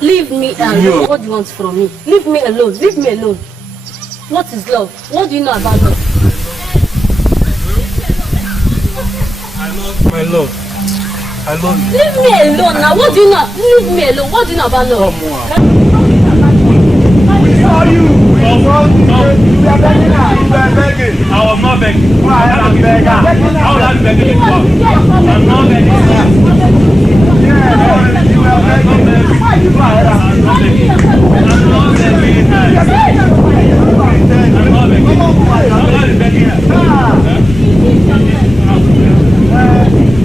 Leave me alone. What do you want from me? Leave me alone. Leave me alone. What is love? What do you know about love? I love my love. I love you. Leave me alone now. What do you know? Leave me alone. What do you know about love? We saw you. We saw you. You were begging her. You were begging. I was not begging. I'm begging. I was not begging. I'm not begging. Yeah, you were begging. I'm not begging. I'm not begging.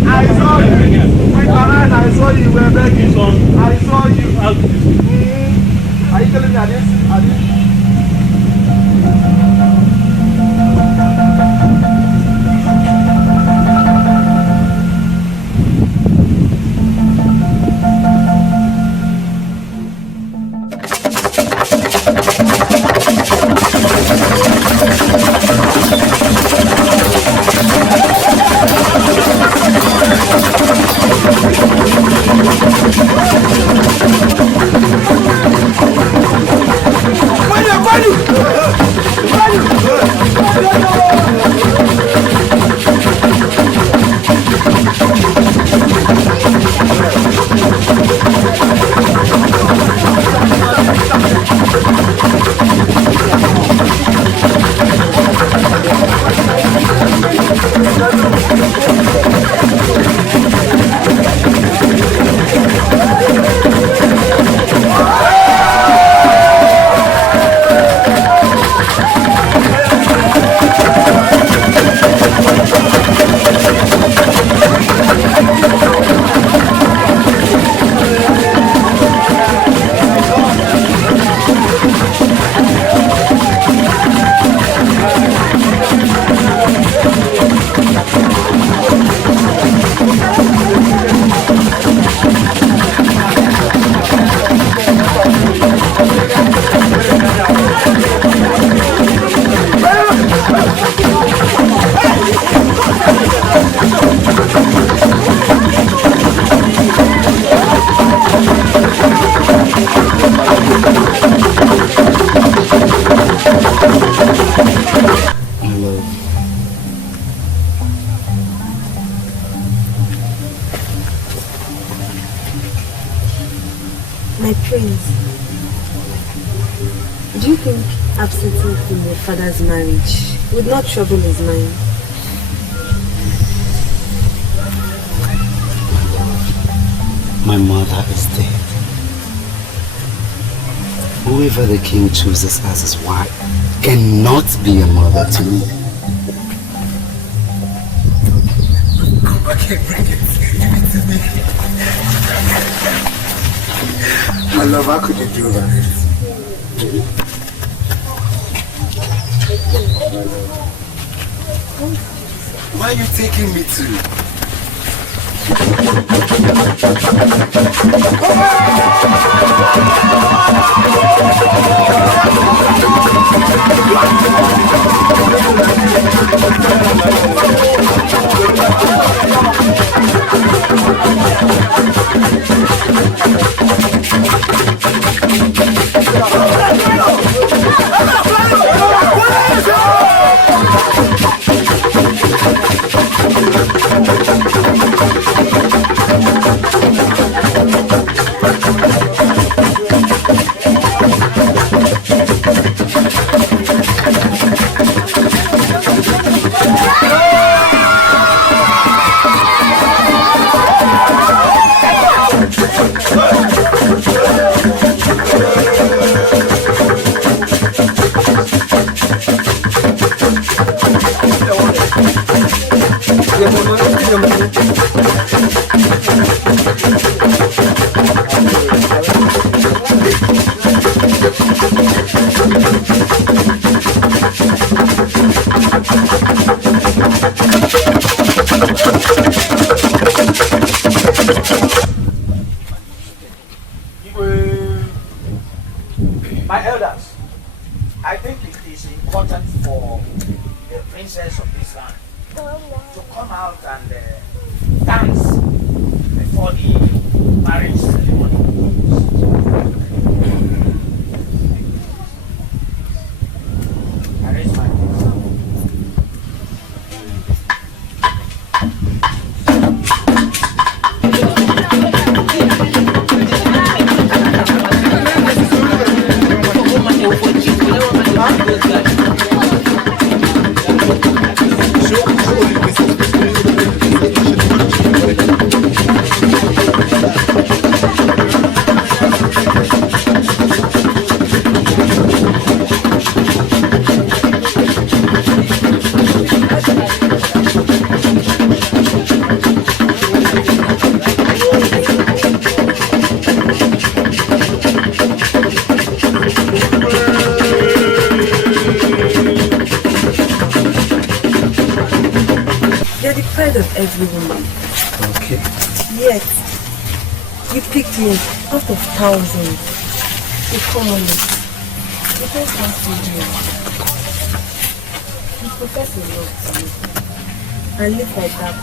I saw you. I saw you were begging. I saw you. Are you telling me I didn't? My prince, do you think absenting from your father's marriage would not trouble his mind? My mother is dead. Whoever the king chooses as his wife cannot be a mother to me. Come back and bring it. Give it to me. My love, how could you do that? Where are you taking me to? My elders, I think it is important for the princess of this land to come out and dance before the marriage ceremony. every woman. Okay. Yet, you picked me out of thousands. You come on it. You don't have to do it. You profess your love to me. And live like that.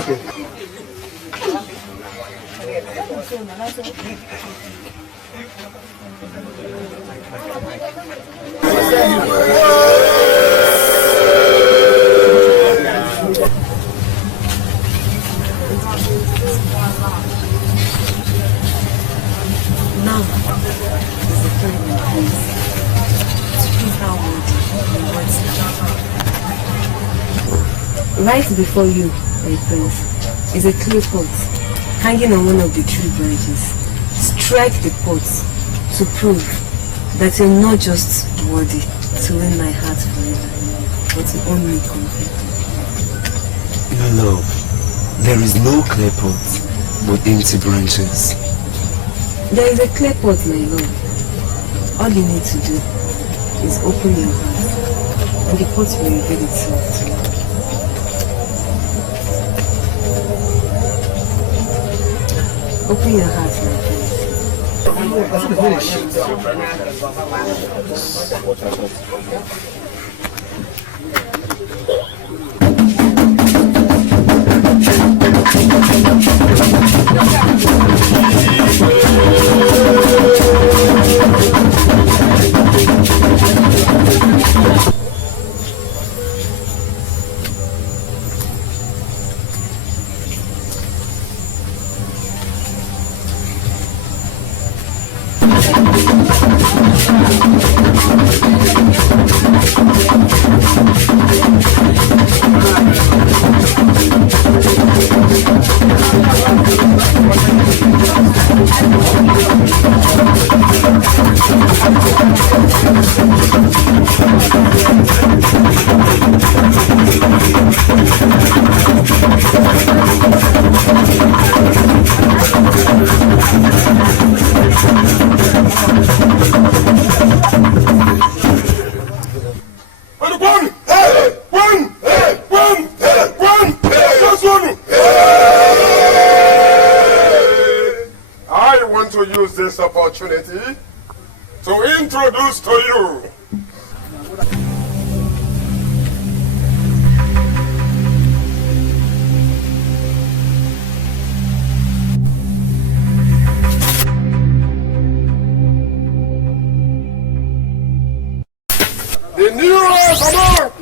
Okay. Now is the time and place to give her words. Right before you, my friends, is a clay pot hanging on one of the tree branches. Strike the pot to prove that you're not just worthy to win my heart forever, but to own me completely. My love, there is no clay pot but empty branches. There is a clay pot, my love. All you need to do is open your heart, and the pot will reveal itself to you. Open your heart, my I want to use this opportunity to introduce to you the new Sabor.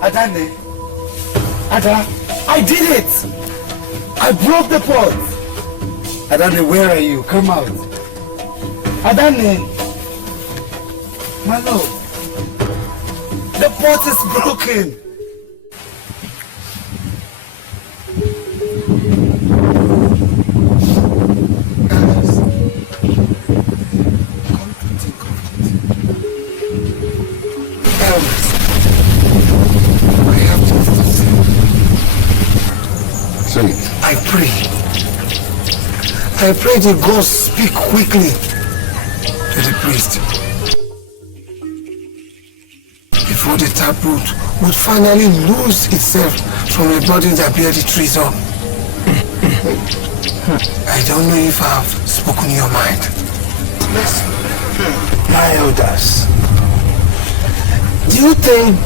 Adane, Ada, I did it! I broke the pot! Adane, where are you? Come out. Adane, my love, the pot is broken. I pray that God speak quickly to the priest before the taproot would finally lose itself from a body that bear the trees up. I don't know if I've spoken your mind. Yes. My elders, do you think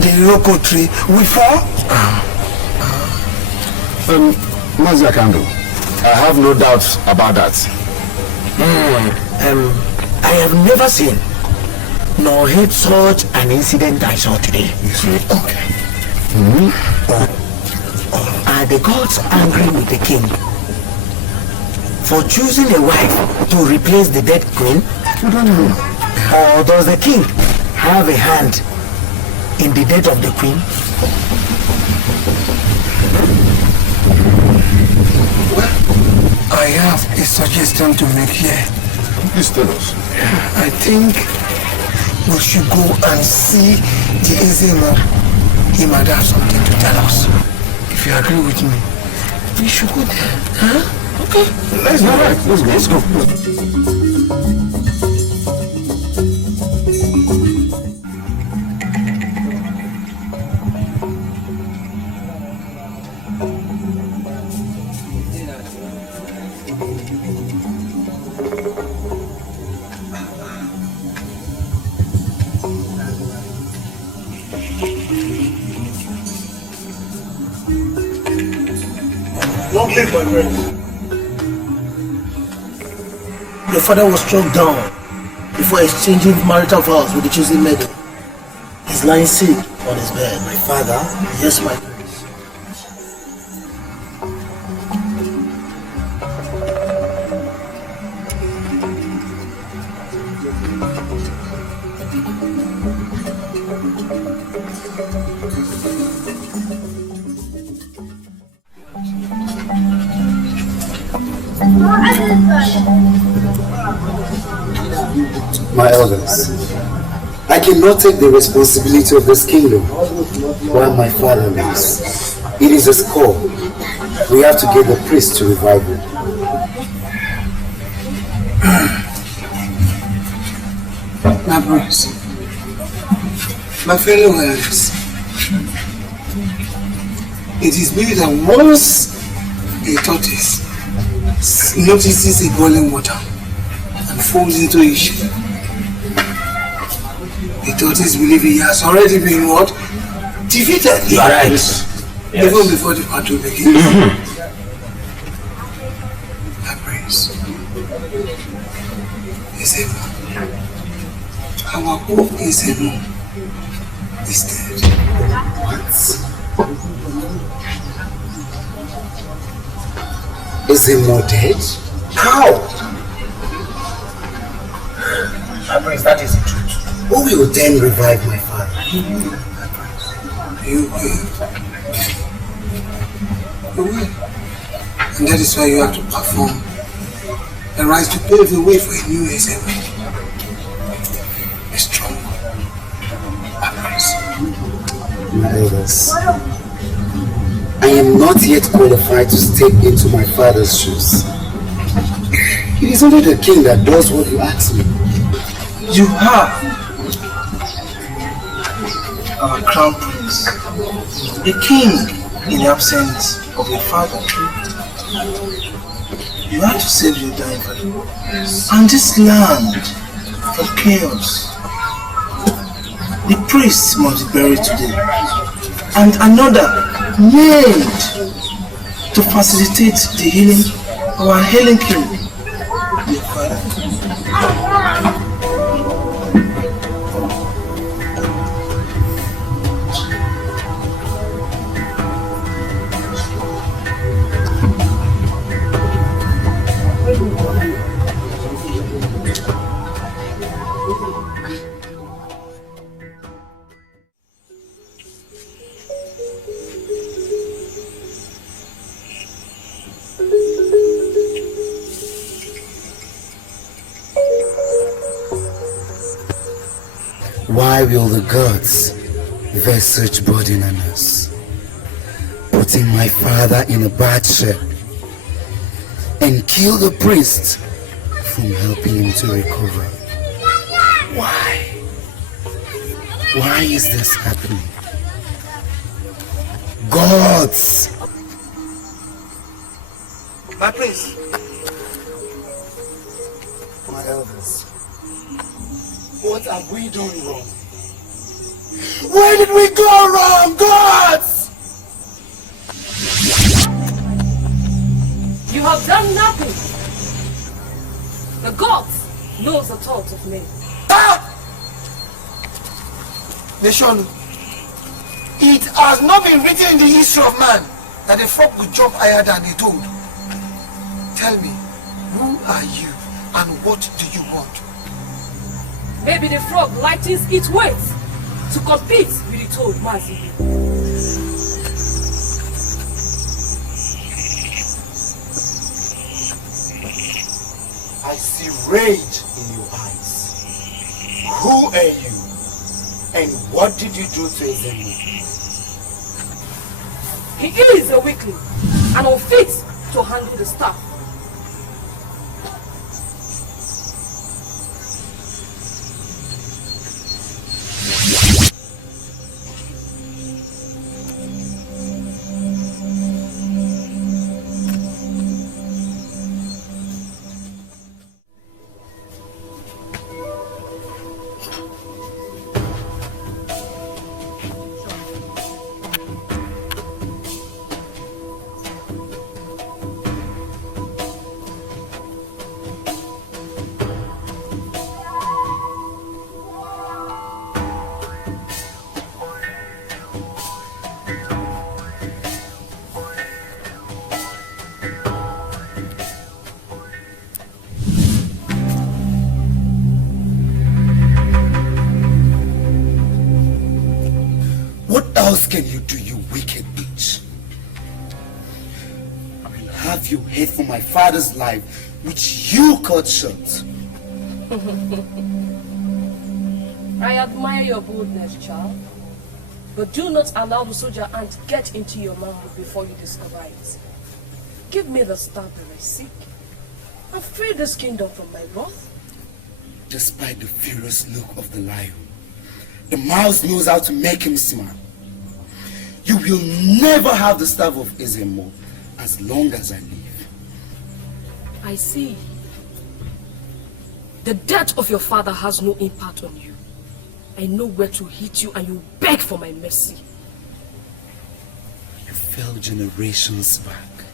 the local tree will fall? Master Kando, I have no doubts about that. I have never seen nor heard such an incident I saw today. Okay. Are the gods angry with the king for choosing a wife to replace the dead queen? I don't know. Or does the king have a hand in the death of the queen? I have a suggestion to make here. Please tell us. I think we should go and see the Ezemo. He might have something to tell us. If you agree with me, we should go there. Huh? Okay. Let's go. Let's go. Long live my friend. Your father was struck down before exchanging marital vows with the chosen maiden. He's lying sick on his bed. My father? Yes, my prince. My elders, I cannot take the responsibility of this kingdom while my father lives. It is his call. We have to get the priest to revive him. My brothers, my fellow elders, it is believed that once a tortoise notices a boiling water and falls into a ship, the tortoise believes he has already been what? Defeated. Right. Yes. Even before the battle begins. My prince, is able. Our hope is able. Is dead. What? Is he more dead? How? My prince, that is the truth. Who will then revive my father? You will. You will. And that is why you have to perform the rites to pave the way for a new Ezra. Be strong. My elders, I am not yet qualified to step into my father's shoes. It is only the king that does what you ask me. You are our crown prince, the king in the absence of your father. You have to save your dying father and this land from chaos. The priest must be buried today, and another named to facilitate the healing of our healing king, your father. Why will the gods vex such burden on us, putting my father in a bad shape and kill the priest from helping him to recover? Why? Why is this happening? Gods! My prince, My elders, what have we done wrong? Where did we go wrong, gods? You have done nothing. The gods knows the thoughts of men. Nation, it has not been written in the history of man that a frog will jump higher than a toad. Tell me, who are you and what do you want? Maybe the frog lightens its weight to compete with the toad massively. I see rage in your eyes. Who are you? And what did you do to Ezemu? He is a weakling and unfit to handle the staff. can you do, you wicked bitch? I will have you hate for my father's life, which you cut short. I admire your boldness, child. But do not allow the soldier ant get into your mouth before you discover it. Give me the staff that I seek, and free this kingdom from my wrath. Despite the furious look of the lion, the mouse knows how to make him smile. You will never have the staff of Ezemo as long as I live. I see. The death of your father has no impact on you. I know where to hit you and you beg for my mercy. You fell generations back,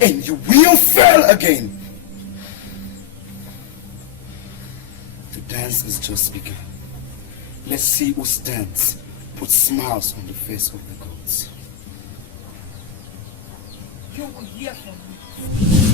and you will fail again. The dance is just begun. Let's see who stands, put smiles on the face of the gods. You will hear from me.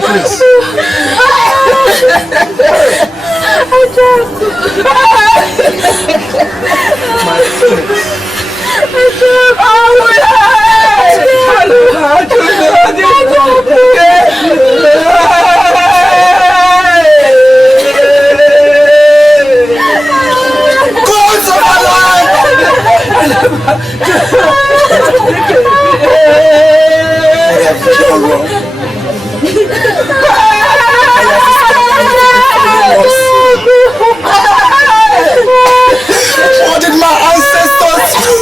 Beatrice. What did my ancestors do?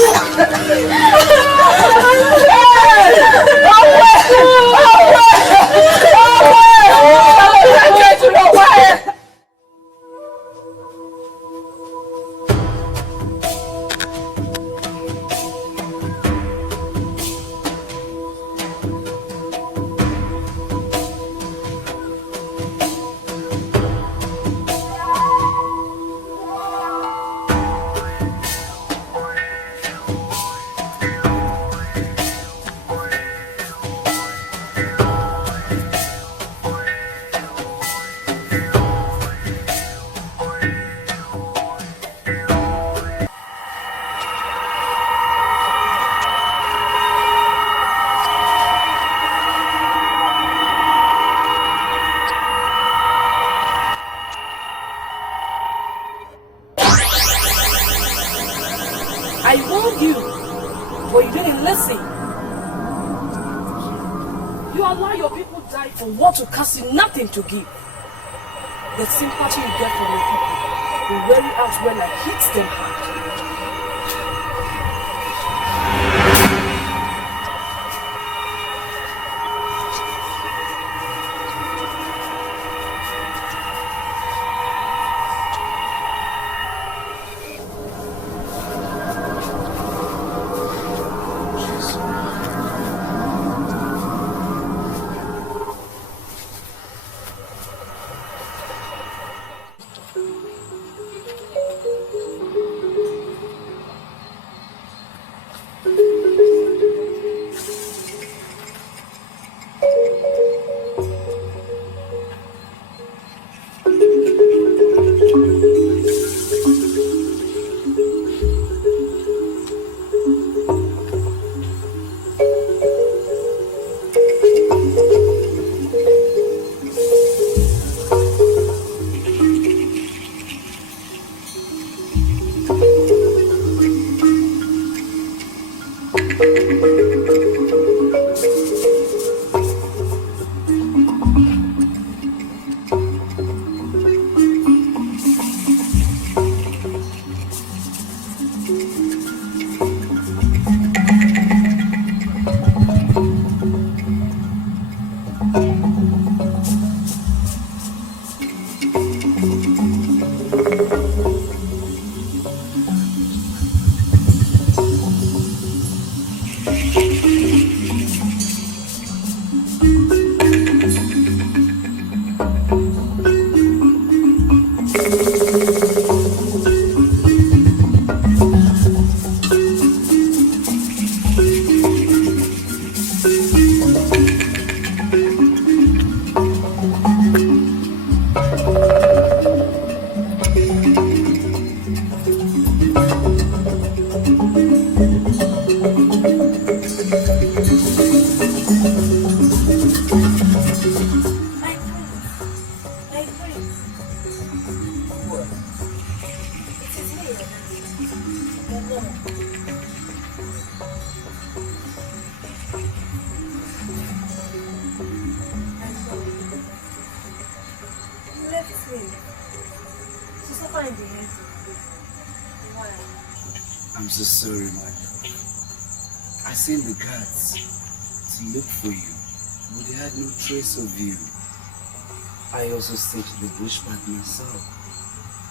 I warned you, but you didn't listen. You allow your people die for what will cost you nothing to give. The sympathy you get from your people will wear you out when I hit them hard. I'm so sorry, my love. I sent the guards to look for you, but they had no trace of you. I also searched the bush by myself.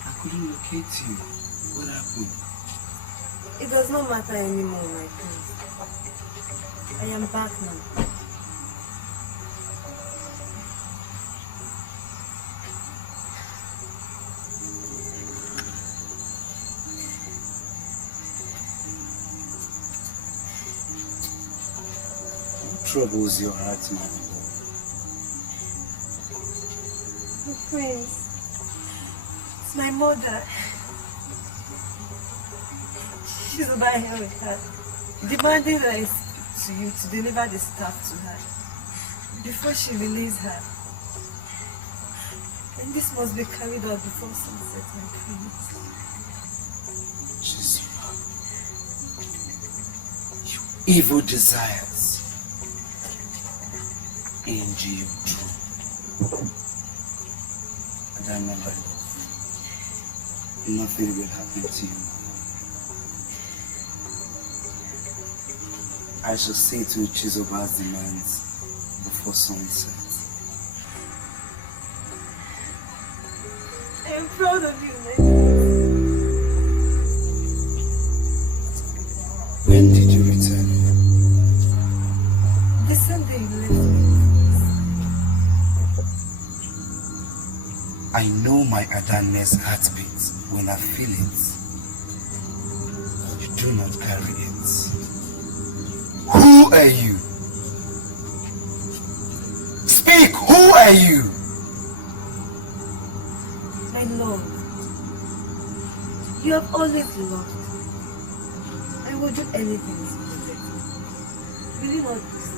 I couldn't locate you. What happened? It does not matter anymore, my friend. I am back now. What troubles your heart, my boy? Prince, it's my mother. She's over here with her, demanding rights to you to deliver the staff to her before she releases her. And this must be carried out before sunset, my prince. You evil desires injure you true. And I know my love. Nothing will happen to you. I shall see to Chizoba's demands before sunset. I am proud of you, my prince. When did you return? The Sunday you left me. I know my Adane's heartbeat when I feel it. You do not carry it. Who are you? Speak, who are you? My love, you have always loved. I will do anything to protect you. Will you not do so?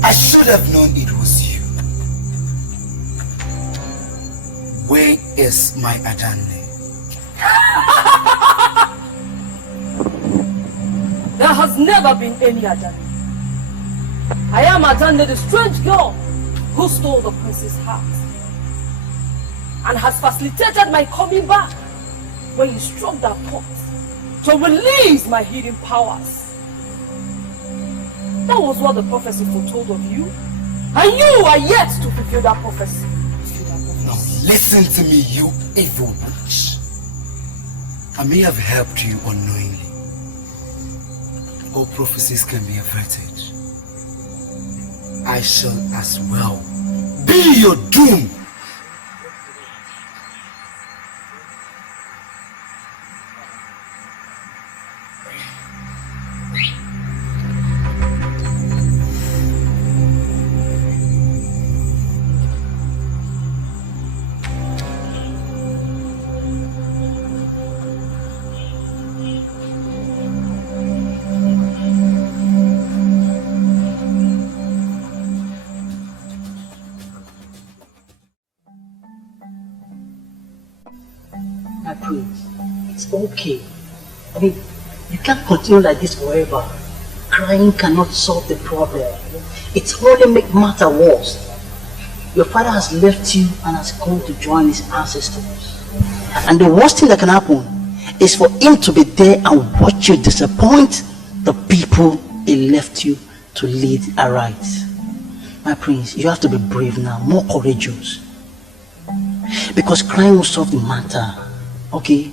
I should have known it was you. Where is my Adane? There has never been any Adane. I am Adane, the strange girl who stole the prince's heart and has facilitated my coming back when you struck that pot to release my hidden powers. That was what the prophecy foretold of you, and you are yet to fulfill that prophecy. Now listen to me, you evil witch. I may have helped you unknowingly. All prophecies can be averted. I shall as well be your doom. It's okay. I mean, you can't continue like this forever. Crying cannot solve the problem. It's only make matter worse. Your father has left you and has gone to join his ancestors. And the worst thing that can happen is for him to be there and watch you disappoint the people he left you to lead aright. My prince, you have to be brave now, more courageous. Because crying will solve the matter. Okay?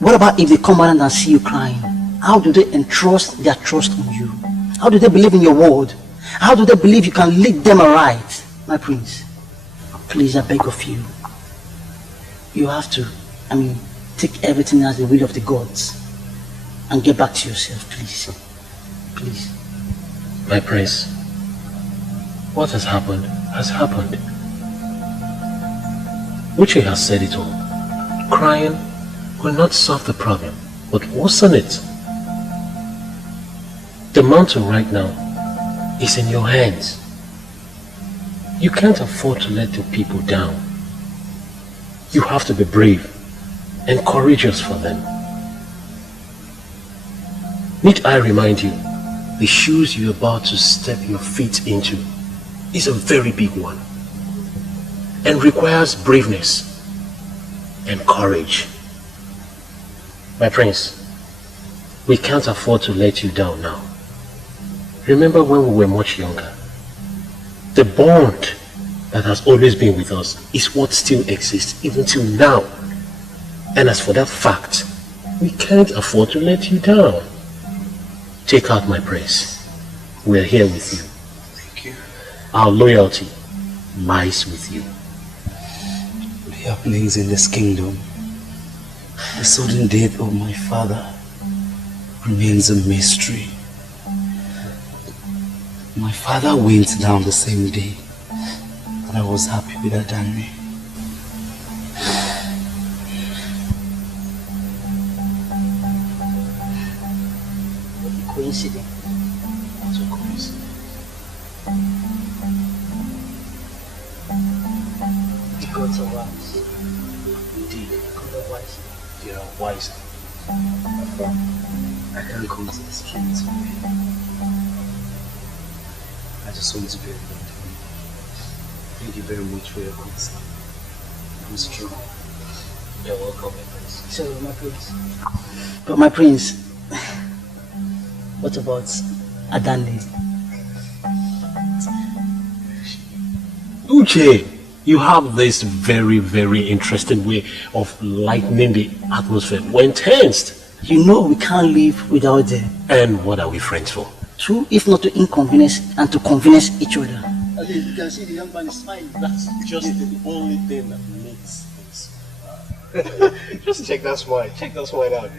What about if they come around and see you crying? How do they entrust their trust on you? How do they believe in your word? How do they believe you can lead them aright? My prince, please, I beg of you. You have to, take everything as the will of the gods and get back to yourself, please. Please. My prince, what has happened has happened. Uche has said it all. Crying will not solve the problem, but worsen it. The mountain right now is in your hands. You can't afford to let the people down. You have to be brave and courageous for them. Need I remind you, the shoes you're about to step your feet into is a very big one and requires braveness and courage. My prince, we can't afford to let you down now. Remember when we were much younger? The bond that has always been with us is what still exists even till now. And as for that fact, we can't afford to let you down. Take heart, my prince. We're here with you. Thank you. Our loyalty lies with you. The happenings in this kingdom, the sudden death of my father remains a mystery. My father went down the same day, and I was happy with that than me. What a coincidence. It's a coincidence. The gods are wise. Indeed, God are wise. they are wiser. I can't come to the streets. I just want to be alone. Thank you very much for your concern. I'm strong. You're welcome, my prince. So, my prince. But my prince, what about Adanle? Uche, you have this very, very interesting way of lightening the atmosphere when tensed. You know we can't live without them. And what are we friends for? True, if not to inconvenience and to convenience each other. I mean, you can see the young man is smiling. That's just the only thing that makes things. Just check that smile. Check that smile out.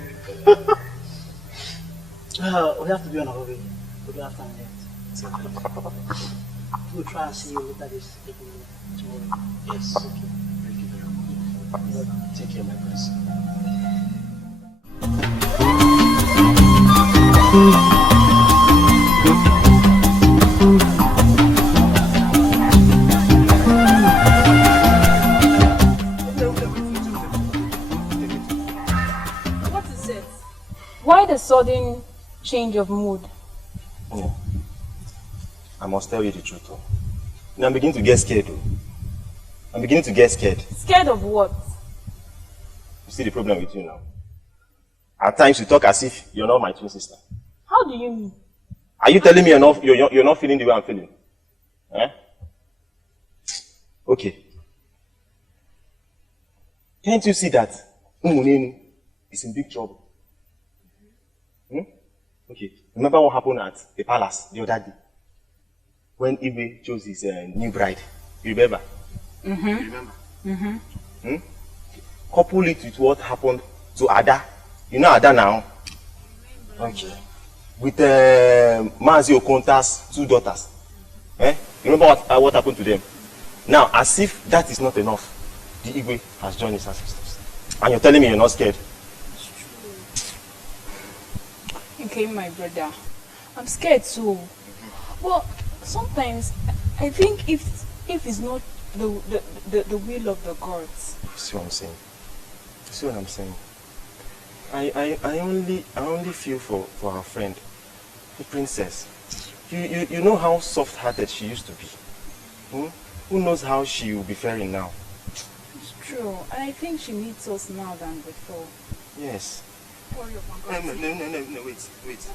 We have to be on our way. We don't have time yet. We'll try and see you later this evening tomorrow. Yes. Okay. Thank you very much. Take care, my prince. What is it? Why the sudden change of mood? Oh. I must tell you the truth. Oh. Now I'm beginning to get scared. Oh. I'm beginning to get scared. Scared of what? You see the problem with you now? At times you talk as if you're not my twin sister. How do you mean? Are you telling me you're not feeling the way I'm feeling? Eh? Okay. Can't you see that Umunenu is in big trouble? Okay. Remember what happened at the palace the other day? When Ibe chose his new bride. You remember? You remember? Couple it with what happened to Ada. You know Ada now? Okay. With Mazi Okonta's 2 daughters. You remember what happened to them? Now, as if that is not enough, the Igwe has joined his ancestors. And you're telling me you're not scared? Okay, my brother. I'm scared too. But sometimes I think if it's not the will of the gods. See what I'm saying? See what I'm saying? I only feel for our friend, the princess. You know how soft-hearted she used to be. Who knows how she will be faring now? It's true. And I think she needs us now than before. Yes. Worry about God. No, wait. Wait.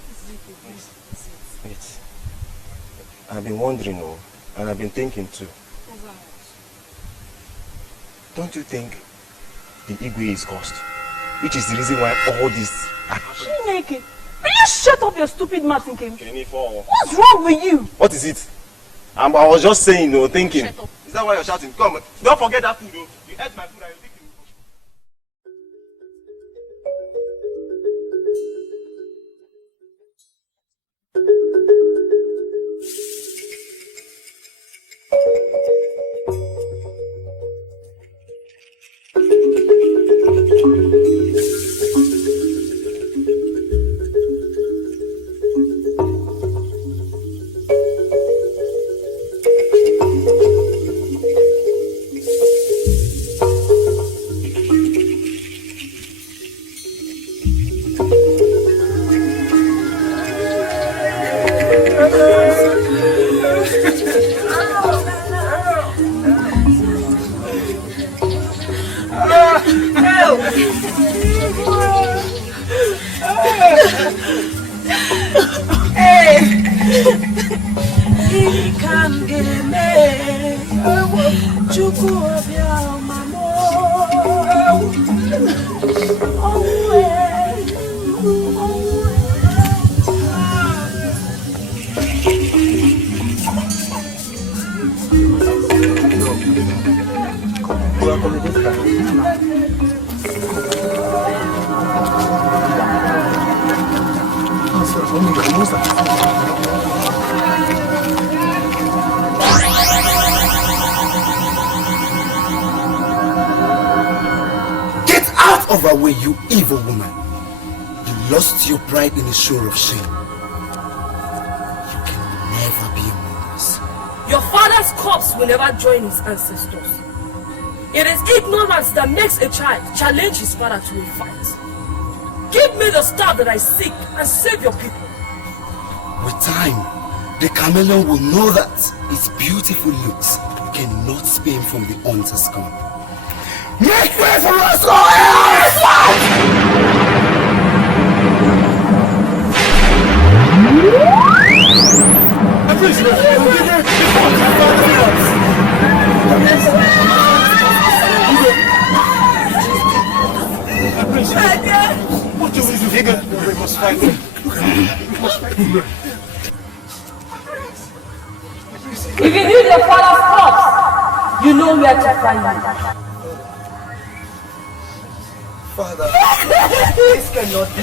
I've been wondering, and I've been thinking too. Don't you think the Igwe is cursed? Which is the reason why all this happened. Chineke, will you shut up your stupid mouth, Nkem? Kenny, What's wrong with you? what is it? I was just saying, thinking. Is that why you're shouting? Come, don't forget that food, though. You ate my food and you're thinking. away, you evil woman. You lost your pride in a show of shame. You can never be among us. Your father's corpse will never join his ancestors. It is ignorance that makes a child challenge his father to a fight. Give me the star that I seek and save your people. With time, the chameleon will know that its beautiful looks cannot spare him from the hunter's gun. Make way for us, lawyers! What do we do? We must fight him. If you need your father's corpse, you know where to find him. Father, this cannot be.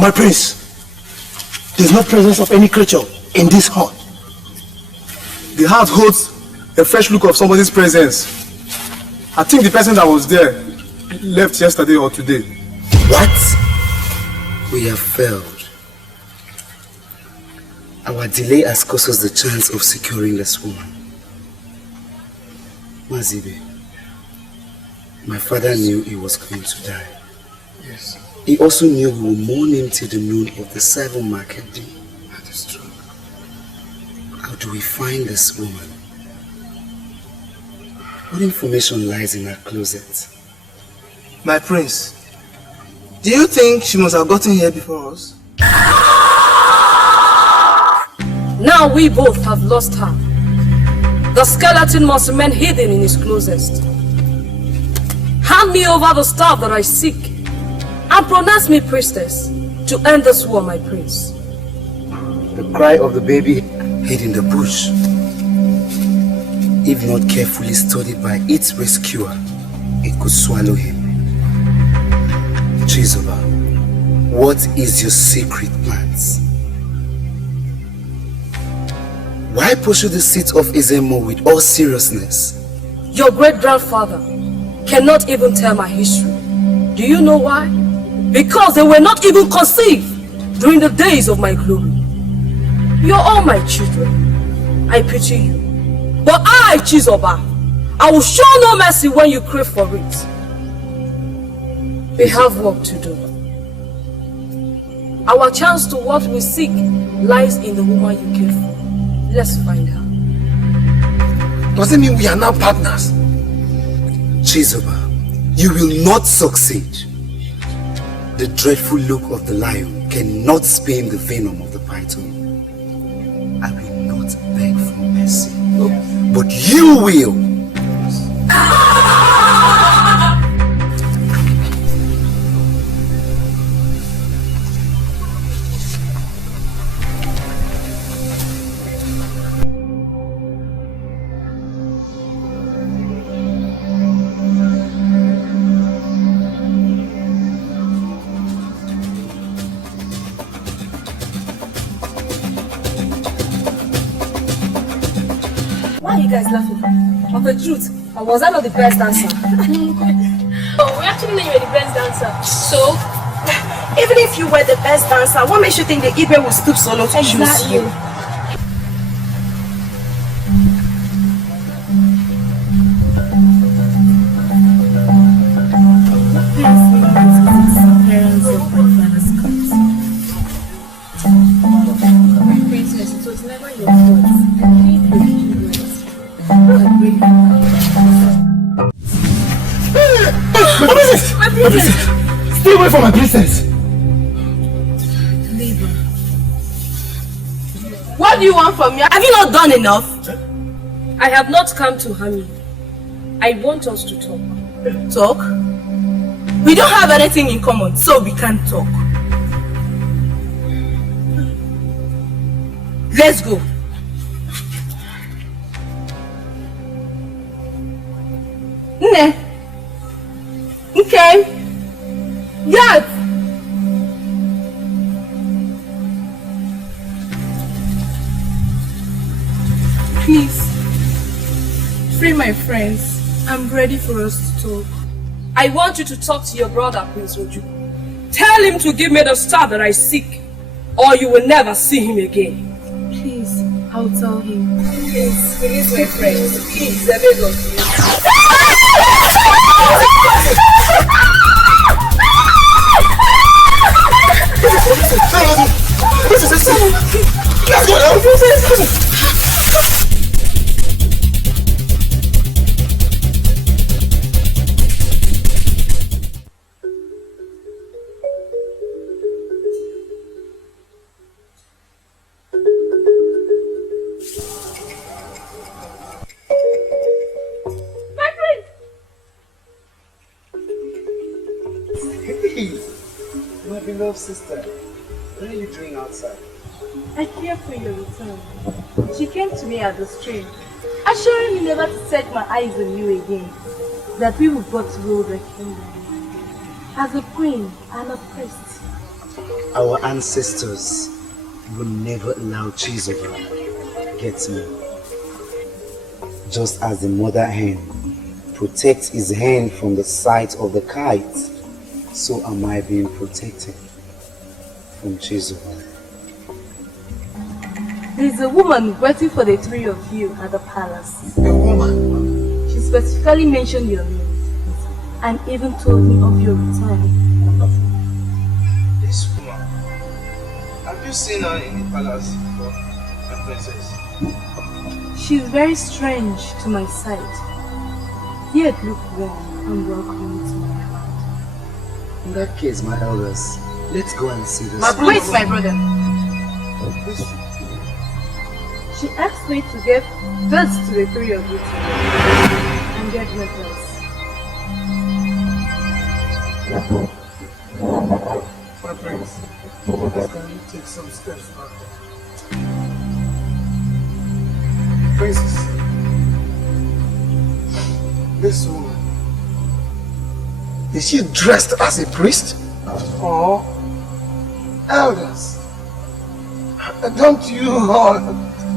My prince, there's no presence of any creature in this hut. The heart holds a fresh look of somebody's presence. I think the person that was there left yesterday or today. What? We have failed. Our delay has cost us the chance of securing this woman. Mazibe, my father knew he was going to die. Yes. He also knew we will mourn him till the noon of the 7th market day. That is true. How do we find this woman? What information lies in her closet? My prince, do you think she must have gotten here before us? Now we both have lost her. The skeleton must remain hidden in his closet. Hand me over the staff that I seek, and pronounce me priestess to end this war, my prince. The cry of the baby hid in the bush. If not carefully studied by its rescuer, it could swallow him. Chizoba, what is your secret plans? Why pursue the seat of Izemo with all seriousness? Your great-grandfather cannot even tell my history. Do you know why? Because they were not even conceived during the days of my glory. You're all my children. I pity you. But I, Chizoba, I will show no mercy when you crave for it. We have work to do. Our chance to what we seek lies in the woman you care for. Let's find her. Does it mean we are now partners? Chizoba, you will not succeed. The dreadful look of the lion cannot spare the venom of the python. I will not beg for mercy, but you will. Why are you guys laughing? Of the truth, or was I not the best dancer? Oh, we actually know you were the best dancer. So? Even if you were the best dancer, what makes you think the Ibe will stoop so low to choose you? Princess, it was never your fault. My princess! Stay away from my princess! Leave her. What do you want from me? Have you not done enough? I have not come to harm you. I want us to talk. Talk? We don't have anything in common, so we can't talk. Let's go. Nne. Okay. Dad. Please, free my friends. I'm ready for us to talk. I want you to talk to your brother, Prince Oju. Tell him to give me the star that I seek, or you will never see him again. Please, I'll tell him. Please, release my friends. Please, I beg of you. Let's go now! My beloved sister, what are you doing outside? I care for your return. She came to me at the stream, assuring me never to set my eyes on you again, that we will both rule the kingdom. As a queen and a priest, Our ancestors will never allow Chizoba to get me. Just as the mother hen protects his hen from the sight of the kite, so am I being protected from Chizoba. There's a woman waiting for the three of you at the palace. A woman? She specifically mentioned your name and even told me of your return. This woman, have you seen her in the palace before, my princess? She's very strange to my sight, yet look warm and welcoming to my heart. In that case, my elders, let's go and see this. Wait, my brother. She asked me to give this to the three of you today and get her dress. My prince, can you take some steps back? Princess, this woman, is she dressed as a priest? Or elders? Don't you all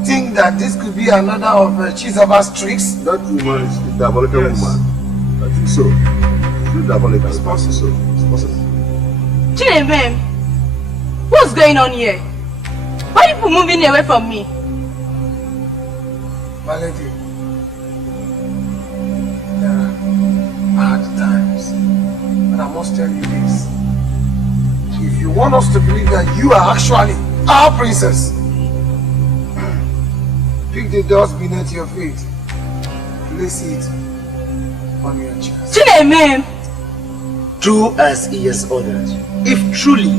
think that this could be another of Chizoba's tricks? That woman is a diabolical woman. I think so. She's diabolical. It's possible. It's possible. Chinemem, what's going on here? Why are you moving away from me? My lady, there are hard times, and I must tell you this. If you want us to believe that you are actually our princess, pick the dust beneath your feet, place it on your chest. Chinemem! Do as he has ordered. If truly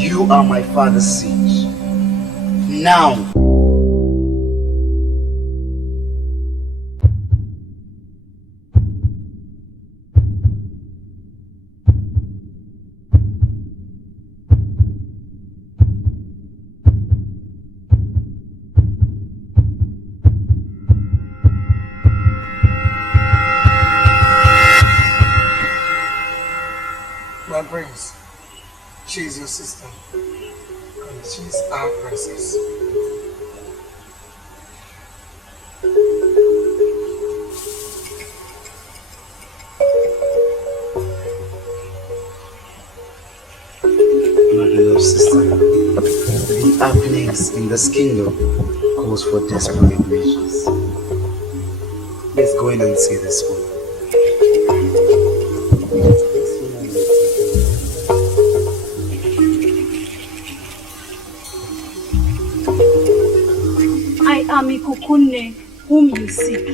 you are my father's siege, now. My prince, she is your sister, and she's our princess. My beloved sister, the happenings in this kingdom calls for desperate measures. Let's go in and see this one. I am Ikukunne, whom you seek.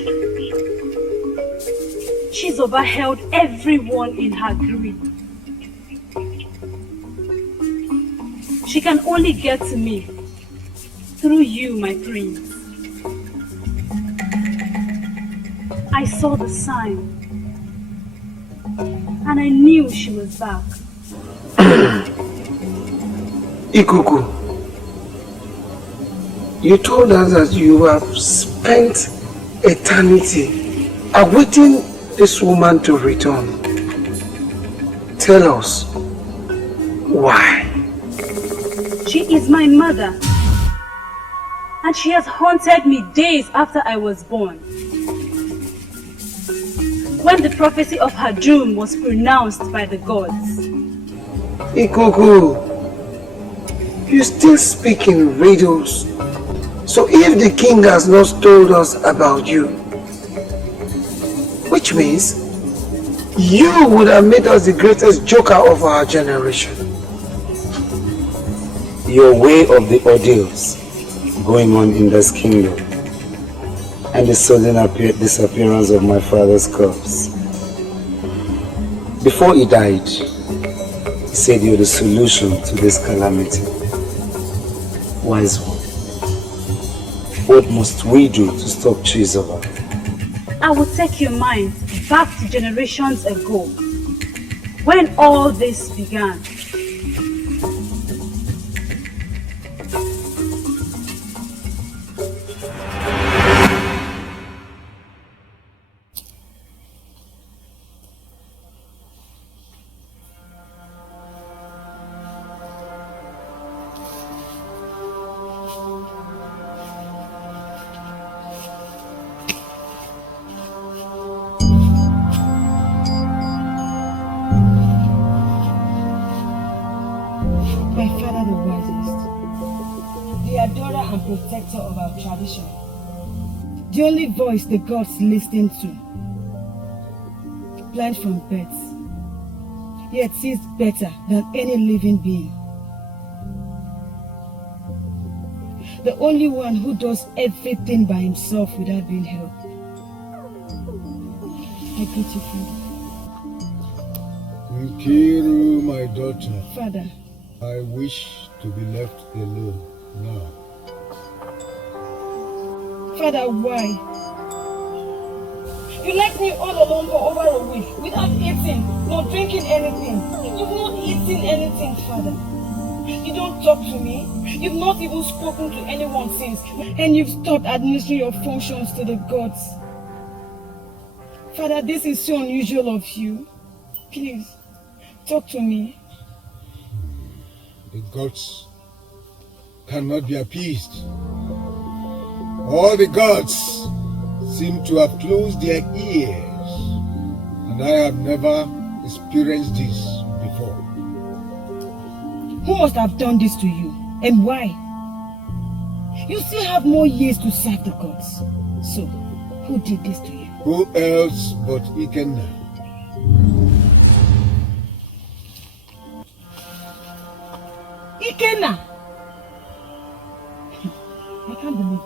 Chizoba held everyone in her grip. She can only get to me through you, my prince. I saw the sign, and I knew she was back. Ikuku, you told us that you have spent eternity awaiting this woman to return. Tell us, why? She is my mother, and she has haunted me days after I was born. When the prophecy of her doom was pronounced by the gods. Ikuku, you still speak in riddles. So if the king has not told us about you, which means you would have made us the greatest joker of our generation. Your way of the ordeals going on in this kingdom and the sudden disappearance of my father's corpse. Before he died, he said you're the solution to this calamity. Wise one, what must we do to stop Chizoba? I will take your mind back to generations ago, when all this began. My father the wisest, the adorer and protector of our tradition, the only voice the gods listen to, blind from birth, yet sees better than any living being. The only one who does everything by himself without being helped. I greet you, Father. Nkiru, my daughter. Father. I wish to be left alone now. Father, why? You left me all alone for over a week without eating, nor drinking anything. You've not eaten anything, Father. You don't talk to me. You've not even spoken to anyone since. And you've stopped administering your functions to the gods. Father, this is so unusual of you. Please, talk to me. The gods cannot be appeased. All the gods seem to have closed their ears, and I have never experienced this before. Who must have done this to you, and why? You still have more years to serve the gods. So, who did this to you? Who else but Ikenna? Ikenna! I can't believe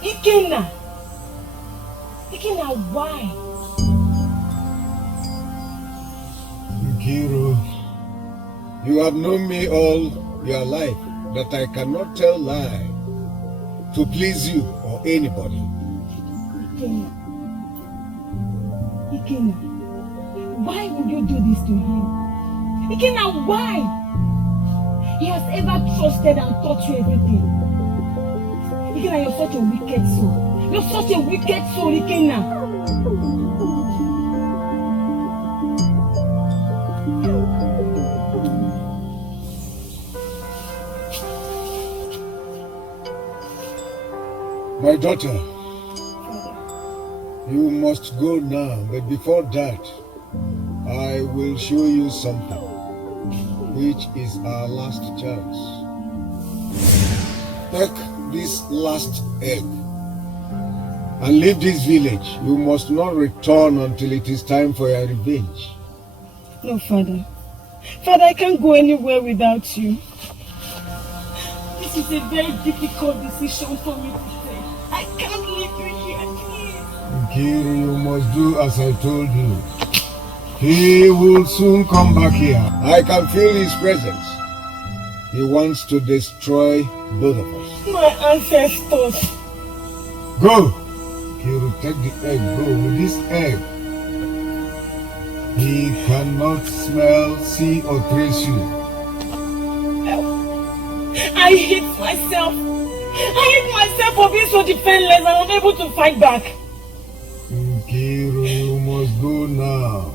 this. Ikenna! Ikenna, why? Nkiru, you have known me all your life, that I cannot tell lie to please you or anybody. Ikenna. Ikenna, why would you do this to him? Ikenna, why? He has ever trusted and taught you everything. Ikenna, you're such a wicked soul. You're such a wicked soul, Ikenna. My daughter, you must go now, but before that, I will show you something, which is our last chance. Take this last egg and leave this village. You must not return until it is time for your revenge. No, Father. Father, I can't go anywhere without you. This is a very difficult decision for me to take. I can't leave you here, please. Nkiru, you must do as I told you. He will soon come back here. I can feel his presence. He wants to destroy both of us. My ancestors. Go! Nkiru, take the egg. Go with this egg. He cannot smell, see, or trace you. I hate myself. I hate myself for being so defenseless and unable to fight back. Nkiru, you must go now.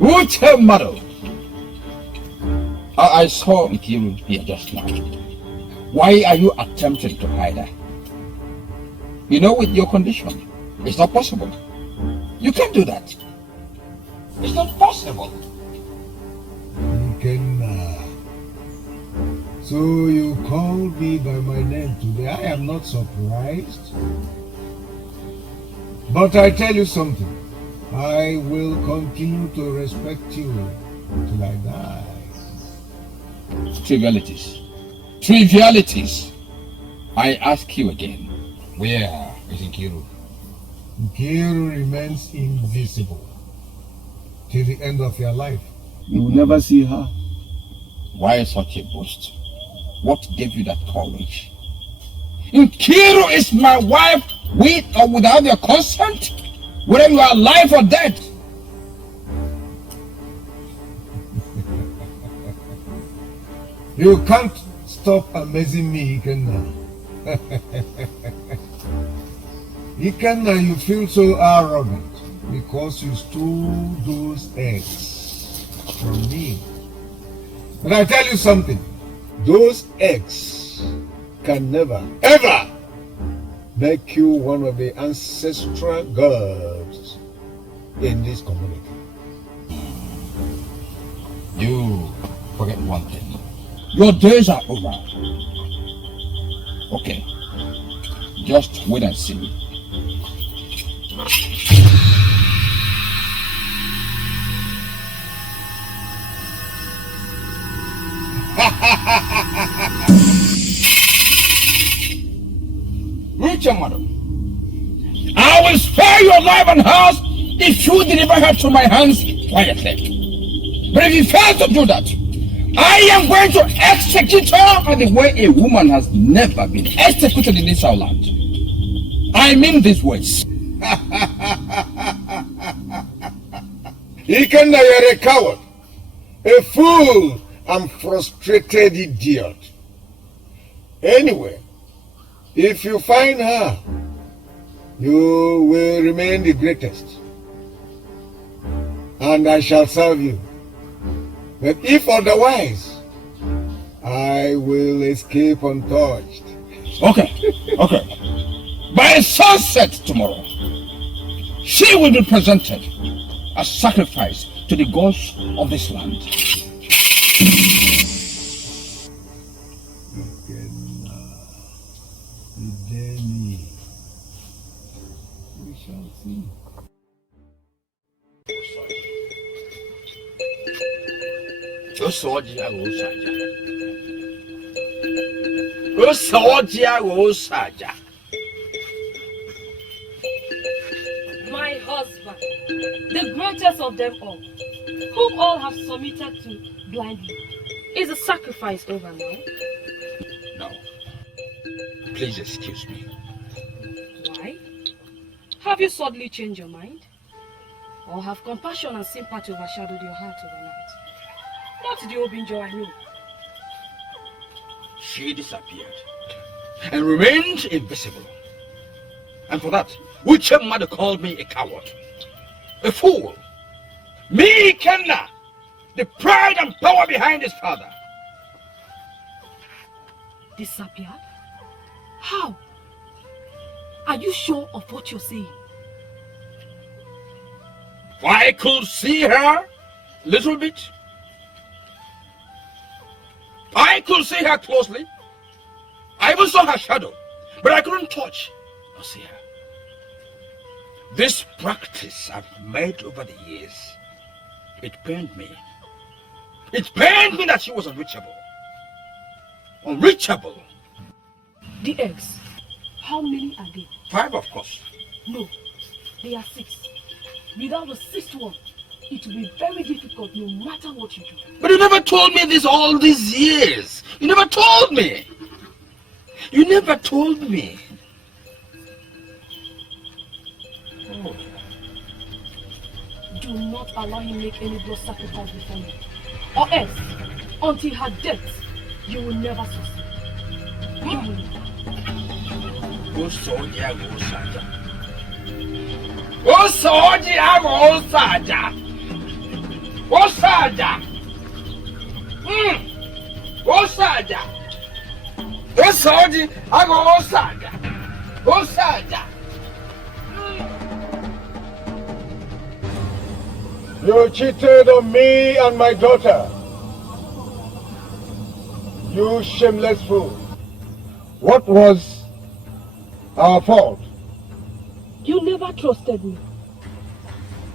Uche Mado. I saw Nkiru here just now. Why are you attempting to hide her? You know, with your condition, it's not possible. You can't do that. It's not possible. Ikenna. So you called me by my name today. I am not surprised. But I tell you something. I will continue to respect you till I die. Trivialities. Trivialities. I ask you again. Where is Nkiru? Nkiru remains invisible till the end of your life. You will never see her. Why such a boast? What gave you that courage? Nkiru is my wife, with or without your consent, whether you are alive or dead. You can't stop amazing me, Ikenna. Ikenna, you feel so arrogant because you stole those eggs from me. But I tell you something, those eggs can never, ever make you one of the ancestral gods in this community. You forget one thing. Your days are over. Okay. Just wait and see. Richard, madam, I will spare your life and house if you deliver her to my hands quietly. But if you fail to do that, I am going to execute her in the way a woman has never been executed in this our land. I mean these words. Ikenna, you're a coward, a fool, and frustrated idiot. Anyway, if you find her, you will remain the greatest, and I shall serve you. But if otherwise, I will escape untouched. Okay. By sunset tomorrow, she will be presented as sacrifice to the gods of this land. We shall see. My husband, the greatest of them all, whom all have submitted to blindly, is a sacrifice over now? No. Please excuse me. Why? Have you suddenly changed your mind? Or have compassion and sympathy overshadowed your heart overnight? Not the Obinjo I know. She disappeared and remained invisible. And for that, whichever mother called me a coward, a fool. Me, Kenna, the pride and power behind his father. Disappeared? How? Are you sure of what you're saying? I could see her little bit. I could see her closely. I even saw her shadow, but I couldn't touch or see her. This practice I've made over the years, it pained me. It pained me that she was unreachable. Unreachable. The eggs, how many are they? 5, of course. No, they are 6. Without the 6th one, it will be very difficult no matter what you do. But you never told me this all these years. You never told me. You never told me. Oh. Do not allow him make any blood sacrifice before me. Or else, until her death, you will never succeed. You cheated on me and my daughter. You shameless fool. What was our fault? You never trusted me.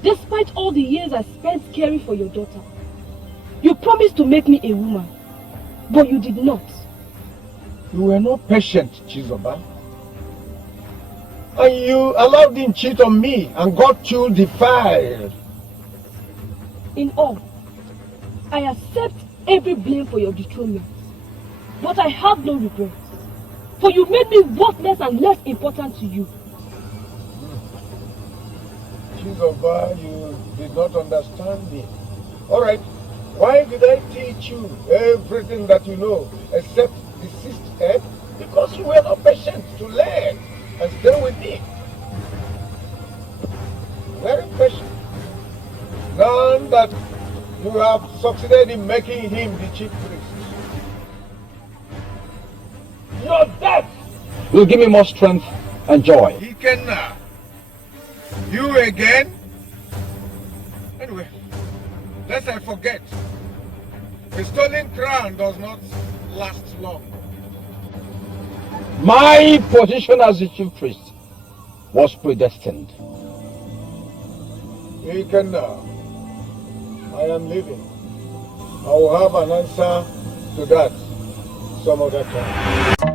Despite all the years I spent caring for your daughter, you promised to make me a woman, but you did not. You were not patient, Chizoba. And you allowed him cheat on me and got you defiled. In all, I accept every blame for your dethronement, but I have no regrets, for you made me worthless and less important to you. Chizoba, you did not understand me. All right, why did I teach you everything that you know except the 6th egg? Because you were not patient to learn and stay with me. Very patient. Now that you have succeeded in making him the chief priest, Your death will give me more strength and joy. He cannot. You again? Anyway, lest I forget, a stolen crown does not last long. My position as the chief priest was predestined. He cannot. I am leaving. I will have an answer to that some other time.